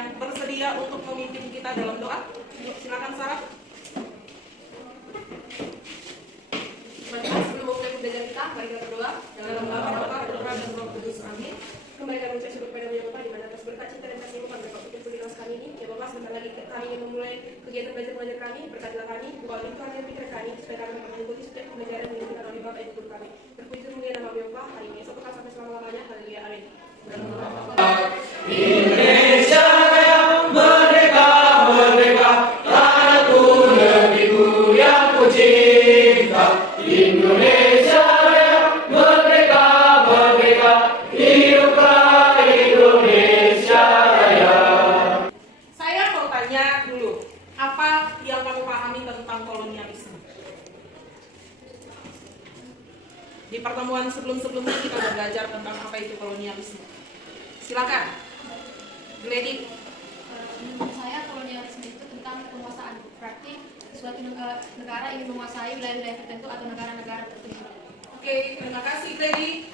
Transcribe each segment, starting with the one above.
yang bersedia untuk memimpin kita dalam doa? Silakan Sarah. Maka sebelum memulai pembelajaran kita, mari kita berdoa. Dalam nama Bapa, Putra, dan Roh Kudus. Amin. Kembali kami ucap syukur kepada ya Bapak, di mana atas berkat cinta dan kasih-Mu kami dapat berkumpul di kelas kali ini. Ya Bapak, sebentar lagi kami ingin memulai kegiatan belajar mengajar kami. Berkatilah kami, buka pintu hati dan pikiran kami, supaya kami dapat mengikuti setiap pembelajaran yang dilakukan oleh Bapak Ibu guru kami. Terpuji termulia nama Bapak hari ini, esok pekan sampai selama-lamanya. Haleluya, amin. Indonesia yang merdeka, merdeka, tanahku negeriku yang ku cinta. Indonesia yang merdeka, merdeka, hiduplah Indonesia Raya. Saya mau tanya dulu, apa yang kamu pahami tentang kolonialisme? Di pertemuan sebelum-sebelumnya kita sudah belajar tentang apa itu kolonialisme. Silakan, Gledi. Menurut saya kolonialisme itu tentang penguasaan. Berarti suatu negara ingin menguasai wilayah-wilayah tertentu atau negara-negara tertentu. Oke, terima kasih Gledi.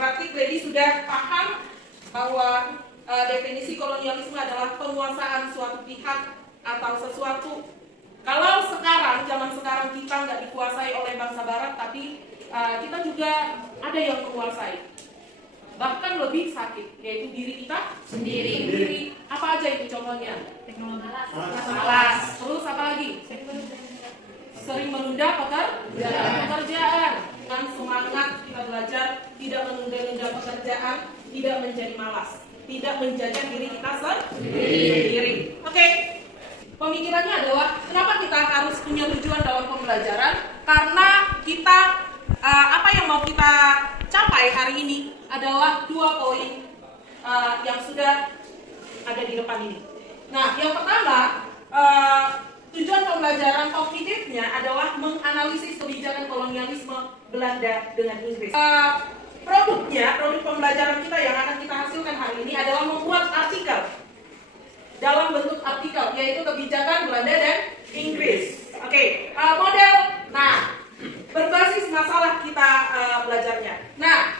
Berarti Gledi sudah paham bahwa definisi kolonialisme adalah penguasaan suatu pihak atau sesuatu. Kalau sekarang, zaman sekarang kita nggak dikuasai oleh bangsa Barat, tapi kita juga ada yang menguasai. Bahkan lebih sakit, yaitu diri kita sendiri. Apa aja itu contohnya? Teknologi. Malas. Terus apa lagi? Sering menunda pekerjaan. Dengan semangat kita belajar, tidak menunda-nunda pekerjaan, tidak menjadi malas, tidak menjaga diri kita sendiri. Oke. Pemikirannya adalah kenapa kita harus punya tujuan dalam pembelajaran? Karena kita apa yang mau kita capai hari ini adalah 2 poin yang sudah ada di depan ini. Nah, yang pertama, tujuan pembelajaran kognitifnya adalah menganalisis kebijakan kolonialisme Belanda dengan Inggris. Produk pembelajaran kita yang akan kita hasilkan hari ini adalah membuat artikel dalam bentuk artikel, yaitu kebijakan Belanda dan Inggris. Oke, model. Nah, berbasis masalah kita belajarnya. Nah,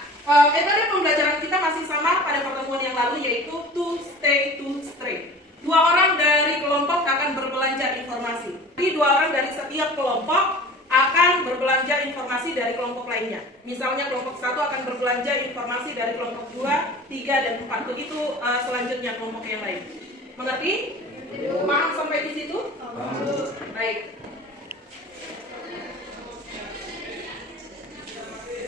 metode pembelajaran kita masih sama pada pertemuan yang lalu, yaitu to stray. 2 orang dari kelompok akan berbelanja informasi. Jadi 2 orang dari setiap kelompok akan berbelanja informasi dari kelompok lainnya. Misalnya kelompok 1 akan berbelanja informasi dari kelompok 2, 3, dan 4. Begitu selanjutnya kelompok yang lain. Mengerti? Paham sampai di situ? Baik.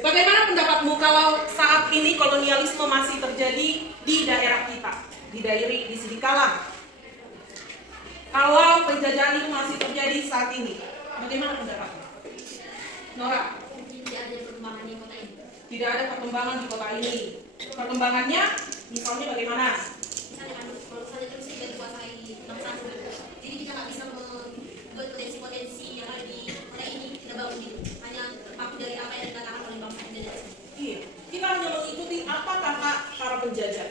Bagaimana pendapatmu kalau saat ini kolonialisme masih terjadi di daerah kita, di Sidikalang? Kalau penjajahan itu masih terjadi saat ini, bagaimana pendapatmu? Nora? Tidak ada perkembangan di kota ini. Tidak ada perkembangan di kota ini. Perkembangannya, misalnya bagaimana? Misalnya kalau saja terus tidak dikuasai bangsa tersebut. Jadi kita nggak bisa membuat potensi-potensi yang ada di kota ini kita bangun gitu. Hanya terpaku dari apa yang dikatakan oleh bangsa penjajah. Iya, kita hanya mengikuti apa kata para penjajah.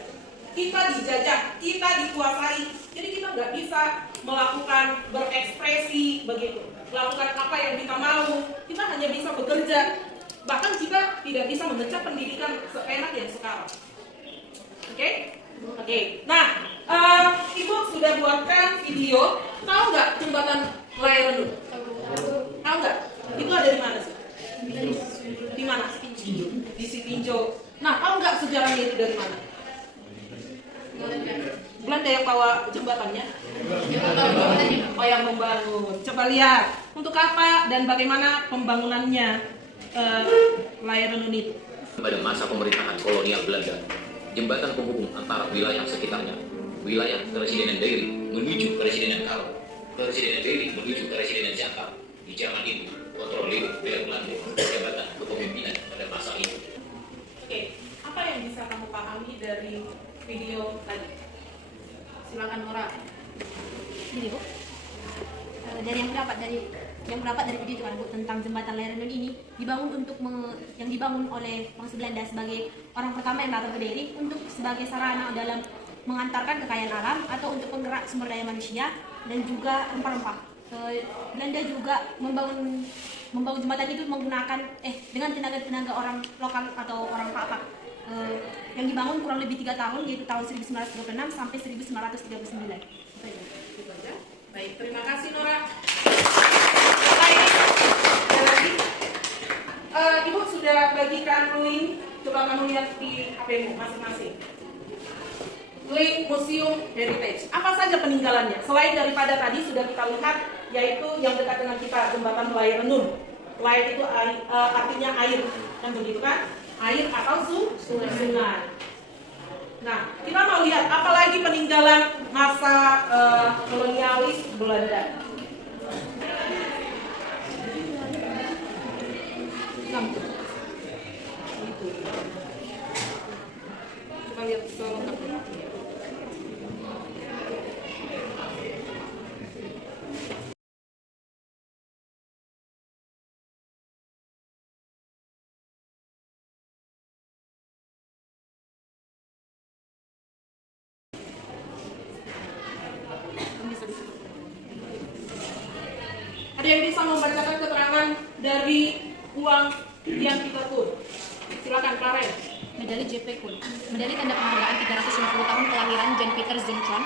Kita dijajah, kita dikuasai. Jadi kita nggak bisa melakukan berekspresi begitu, melakukan apa yang kita mau. Kita hanya bisa bekerja. Bahkan kita tidak bisa memecah pendidikan seenak yang sekarang. Oke? Nah, Ibu sudah buatkan video. Tahu nggak jembatan Layar-Renung? Tahu nggak? Itu ada di mana sih? Di mana? Di Sipinjo. Nah, tahu nggak sejarahnya itu dari mana? Belanda yang bawa jembatannya? Oh, yang membangun. Coba lihat untuk apa dan bagaimana pembangunannya Layar-Renung itu. Pada masa pemerintahan kolonial Belanda, jembatan penghubung antara wilayah sekitarnya, wilayah Keresidenan Dairi menuju Keresidenan Karo, Keresidenan Dairi menuju Keresidenan Jakarta. Di zaman itu, kontrolir oleh Belanda jabatan kepemimpinan pada masa itu. Oke, apa yang bisa kamu pahami dari video tadi? Silakan Nora. Gini Bu, dari yang mendapat dari video itu kan Bu, tentang jembatan Layar-Renung ini dibangun yang dibangun oleh bangsa Belanda sebagai orang pertama yang datang ke Dairi untuk sebagai sarana dalam mengantarkan kekayaan alam atau untuk penggerak sumber daya manusia dan juga rempah-rempah. Belanda juga membangun jembatan itu menggunakan dengan tenaga orang lokal atau orang Pak yang dibangun kurang lebih 3 tahun, yaitu tahun 1926 sampai 1939. Itu aja. Baik, terima kasih Nora. Baik, ada lagi. Ibu sudah bagikan link, coba kamu lihat di HP-mu masing-masing. Link Museum Heritage. Apa saja peninggalannya? Selain daripada tadi sudah kita lihat, yaitu yang dekat dengan kita, jembatan Layar Renun. Layar itu artinya air, kan begitu kan? Air atau sungai. Nah, kita mau lihat apa lagi peninggalan masa kolonialis Belanda. Coba lihat selengkapnya. Ada yang bisa membacakan keterangan dari uang yang kita tur? Silakan, Karen. Medali JP Kun. Medali tanda penghargaan 350 tahun kelahiran Jean Peter Zingchon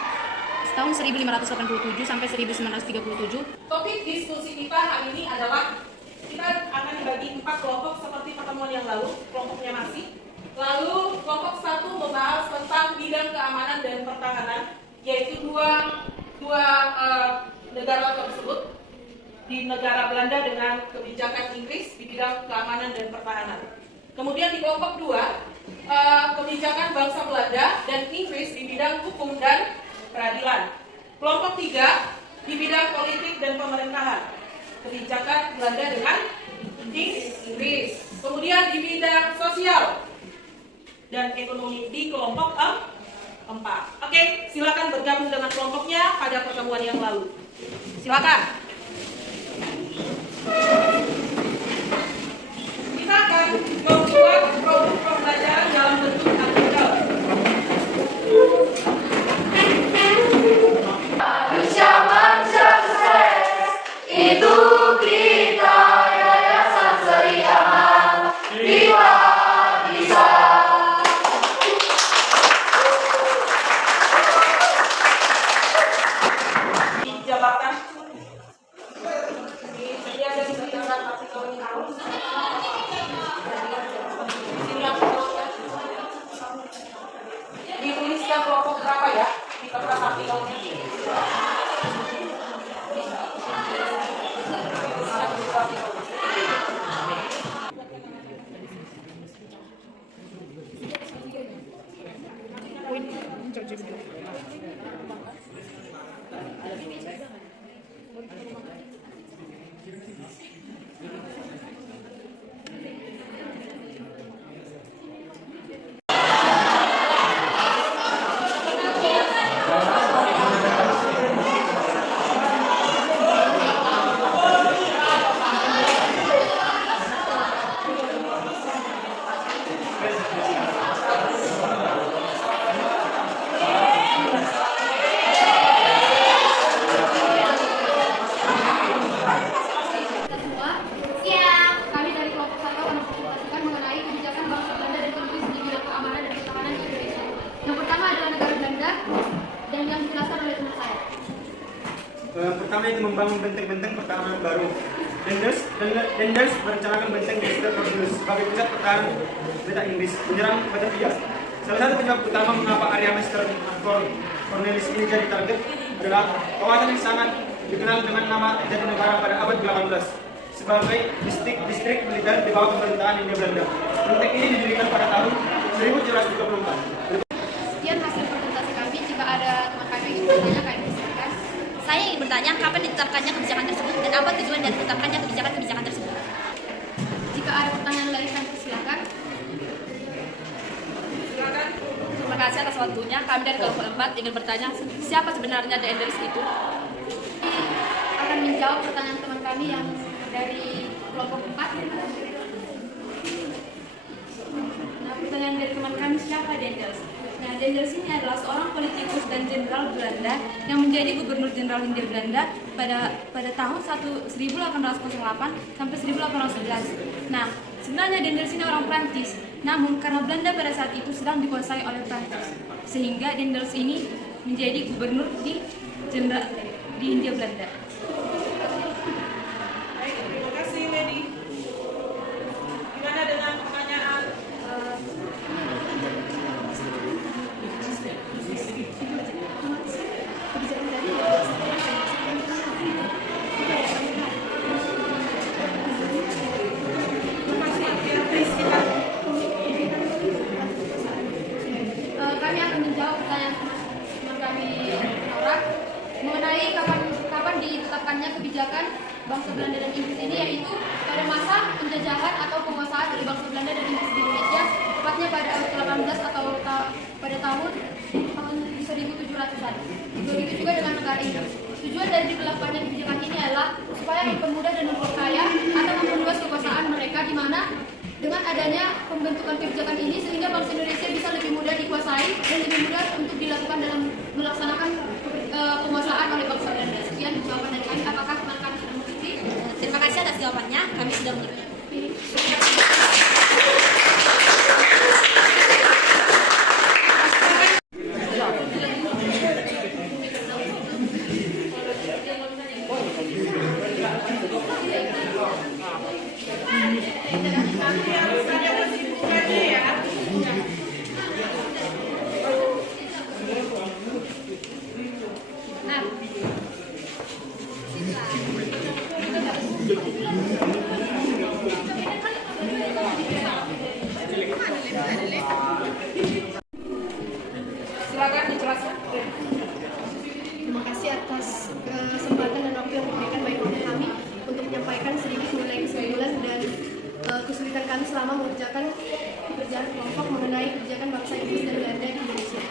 tahun 1587 sampai 1937. Topik diskusi kita hari ini adalah kita akan dibagi 4 kelompok seperti pertemuan yang lalu, kelompoknya masih. Lalu kelompok 1 membahas tentang bidang keamanan dan pertahanan, yaitu dua negara tersebut, di negara Belanda dengan kebijakan Inggris di bidang keamanan dan pertahanan. Kemudian di kelompok 2, kebijakan bangsa Belanda dan Inggris di bidang hukum dan peradilan. Kelompok 3 di bidang politik dan pemerintahan, kebijakan Belanda dengan Inggris. Kemudian di bidang sosial dan ekonomi di kelompok 4. Oke, silakan bergabung dengan kelompoknya pada pertemuan yang lalu. Silakan. Kita akan membuat produk pembelajaran dalam bentuk artikel. Zaman sukses itu kita Yayasan Seri Aman Bila bisa. Di jabatan disediakan di dalam artikel ini. Dituliskan kelompok berapa ya di kertas artikelnya? Pertama itu membangun benteng-benteng pertahanan baru. Denders merencanakan benteng di Stradford sebagai pusat pertahanan beta Inggris menyerang Batavia. Salah satu penyebab utama mengapa area Master Cornelis ini jadi target adalah kawasan yang sangat dikenal dengan nama Jatinegara pada abad 18 sebagai distrik militer di bawah pemerintahan Hindia Belanda. Benteng ini didirikan pada tahun 1724. Sekian hasil presentasi kami. Jika ada teman kami yang ingin bertanya, kami persilakan. Saya ingin bertanya kapan ditetapkannya kebijakan tersebut dan apa tujuan dari ditetapkannya kebijakan tersebut. Jika ada pertanyaan lain, kami persilakan. Terima kasih atas waktunya. Kami dari kelompok 4 ingin bertanya siapa sebenarnya Denders itu. Akan menjawab pertanyaan teman kami yang dari kelompok 4. Nah, pertanyaan dari teman kami, siapa Denders? Nah, Denders ini adalah seorang politikus dan jenderal Belanda yang menjadi gubernur jenderal Hindia Belanda pada tahun 1808 sampai 1811. Nah, sebenarnya Dendels ini orang Prancis, namun karena Belanda pada saat itu sedang dikuasai oleh Prancis, sehingga Dendels ini menjadi gubernur di Hindia Belanda. Baik, terima kasih Lady. Gimana dengan pertanyaan? Kami akan menjawab pertanyaan teman kami Nora mengenai kapan ditetapkannya kebijakan bangsa Belanda dan Inggris ini, yaitu pada masa penjajahan atau penguasaan dari bangsa Belanda dan Inggris di Indonesia, tepatnya pada abad ke-18 atau pada tahun 1700-an. Begitu juga dengan negara Inggris. Tujuan dari diberlakukannya kebijakan ini adalah supaya mempermudah dan memperkaya atau memperluas kekuasaan mereka, di mana dengan adanya pembentukan kebijakan ini sehingga bangsa Indonesia bisa lebih mudah dikuasai dan lebih mudah untuk dilakukan dalam melaksanakan penguasaan oleh bangsa Belanda. Sekian jawaban dari kami. Apakah teman kami sudah mengerti? Terima kasih atas jawabannya. Kami sudah mengerti. Silakan dijelaskan. Terima kasih atas kesempatan dan waktu yang diberikan baik oleh kami untuk menyampaikan sedikit mengenai kesimpulan dan kesulitan kami selama mengerjakan pekerjaan kelompok mengenai kebijakan bangsa Inggris dan Belanda di Indonesia.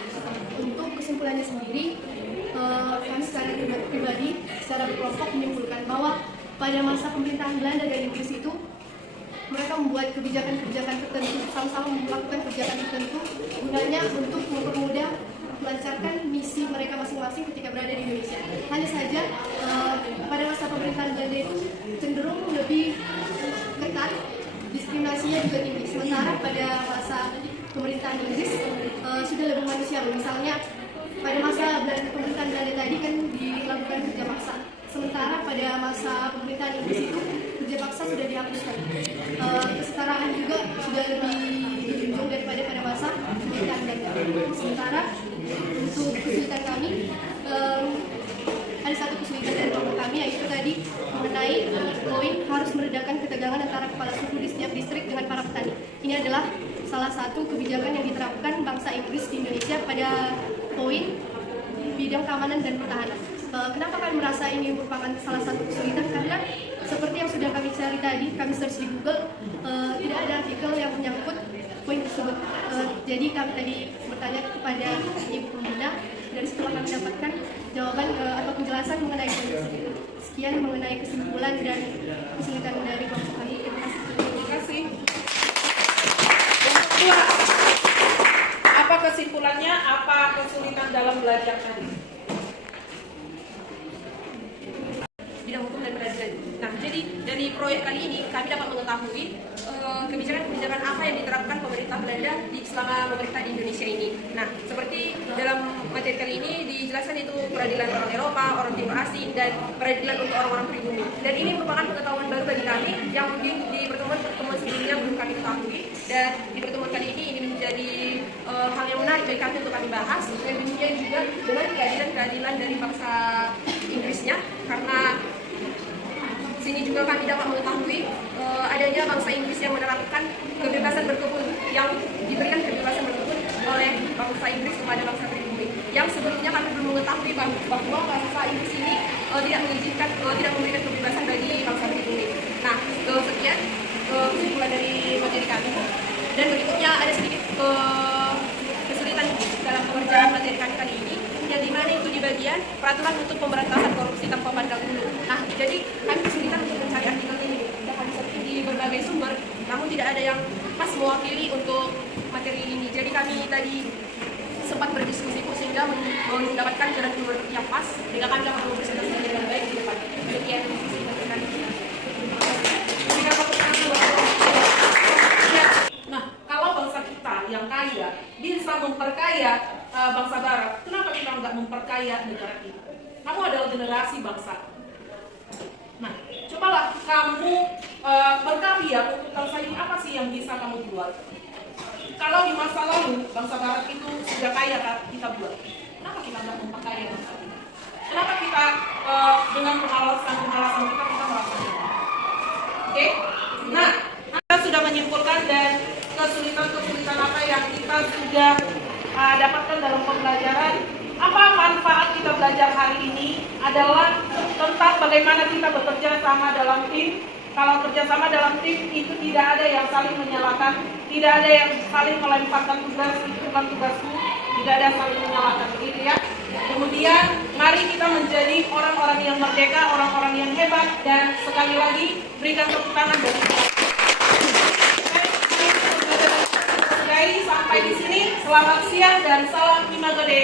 Untuk kesimpulannya sendiri, kami secara pribadi, secara berkelompok menyimpulkan bahwa pada masa pemerintahan Belanda dan Inggris itu mereka membuat kebijakan-kebijakan tertentu, sama-sama melakukan kebijakan tertentu gunanya untuk mempermudah melancarkan misi mereka masing-masing ketika berada di Indonesia. Hanya saja pada masa pemerintahan Belanda itu cenderung lebih ketat, diskriminasinya juga tinggi. Sementara pada masa pemerintahan Inggris sudah lebih manusiawi. Misalnya pada masa pemerintahan Belanda tadi kan dilakukan kerja paksa. Sementara pada masa pemerintahan Inggris itu kerja paksa sudah dihapuskan. Kesetaraan juga sudah lebih dijunjung daripada pada masa pemerintahan Belanda. Sementara untuk kesulitan kami, ada satu kesulitan dari kelompok kami, yaitu tadi mengenai poin harus meredakan ketegangan antara kepala suku di setiap distrik dengan para petani. Ini adalah salah satu kebijakan yang diterapkan bangsa Inggris di Indonesia pada poin bidang keamanan dan pertahanan. Kenapa kami merasa ini merupakan salah satu kesulitan? Karena seperti yang sudah kami cari tadi, kami search di Google, tidak ada artikel yang menyangkut poin tersebut. Jadi kami tadi bertanya kepada Ibu Pembina, dan setelah kami dapatkan jawaban atau penjelasan mengenai poin tersebut. Sekian mengenai kesimpulan dan kesulitan dari kelompok kami. Terima kasih. Terima kasih. Yang kedua, apa kesimpulannya? Apa kesulitan dalam belajar tadi? Bidang hukum dan peradilan. Nah, jadi dari proyek kali ini kami dapat mengetahui kebijakan-kebijakan apa yang diterapkan pemerintah Belanda selama pemerintah di Indonesia ini. Nah, seperti dalam materi kali ini dijelaskan itu peradilan orang Eropa, orang Timur Asing, dan peradilan untuk orang-orang pribumi. Dan ini merupakan pengetahuan baru bagi kami yang mungkin di pertemuan-pertemuan sebelumnya belum kami ketahui. Dan di pertemuan kali ini menjadi hal yang menarik bagi kami untuk kami bahas. Dan demikian juga dengan keadilan-keadilan dari bangsa Inggrisnya, karena sini juga kami dapat mengetahui adanya bangsa Inggris yang menerapkan kebebasan berkebun, yang diberikan kebebasan berkebun oleh bangsa Inggris kepada bangsa pribumi. Yang sebelumnya kami belum mengetahui bahwa bangsa Inggris ini tidak mengizinkan, tidak memberikan kebebasan bagi bangsa pribumi. Nah, sekian kesimpulan dari materi kami. Dan berikutnya ada sedikit kesulitan dalam pengerjaan materi kami kali ini, yang dimana itu di bagian peraturan untuk pemberantasan korupsi tanpa pandang bulu. Nah, jadi kami kesulitan untuk mencari artikel ini. Sudah kami searching di berbagai sumber, namun tidak ada yang pas mewakili untuk materi ini. Jadi kami tadi sempat berdiskusi sehingga mendapatkan jalan keluar yang pas, sehingga kami dapat mempresentasikan dengan baik di depan. kegiatan diskusi belajar kami. Berikan tepuk tangan buat Bapak. Ya. Nah, kalau bangsa kita yang kaya bisa memperkaya bangsa Barat, kenapa kita nggak memperkaya negara kita? Kamu adalah generasi bangsa. Nah, cobalah kamu berkarya untuk bangsa ini. Apa sih yang bisa kamu buat? Kalau di masa lalu bangsa Barat itu sudah kaya kita buat, kenapa kita nggak memperkaya bangsa kita? Kenapa kita dengan pemalasan kita merasa nyaman? Oke? Nah, kita sudah menyimpulkan dan kesulitan apa yang kita sudah dapatkan dalam pembelajaran. Apa manfaat kita belajar hari ini adalah tentang bagaimana kita bekerja sama dalam tim. Kalau kerjasama dalam tim itu tidak ada yang saling menyalahkan, tidak ada yang saling melemparkan tugas, itu bukan tugasku, tidak ada yang saling menyalahkan, begitu ya. Kemudian mari kita menjadi orang-orang yang merdeka, orang-orang yang hebat, dan sekali lagi berikan tepuk tangan bagi kita. Sampai di sini, selamat siang dan salam Imagode.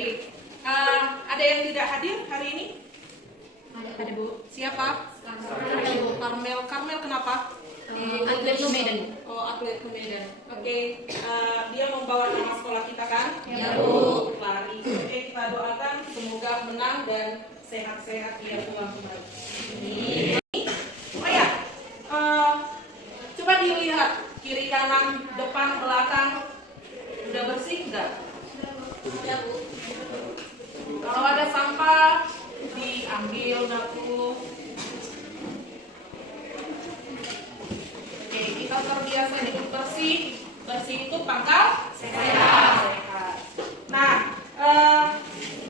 Baik. Ada yang tidak hadir hari ini? Ada Bu. Siapa? Ada Bu. Karmel kenapa? Atlet Medan. Oh, atlet Medan. Oke, dia membawa nama sekolah kita kan? Ya, Bu. Lari. Oke, kita doakan semoga menang dan sehat-sehat dia pulang kembali. Oh ya, coba dilihat kiri kanan, depan, belakang, udah bersih enggak? Ya, Bu. Kalau ada sampah diambil dapur. Oke, kita terbiasa hidup bersih. Bersih itu pangkal sehat.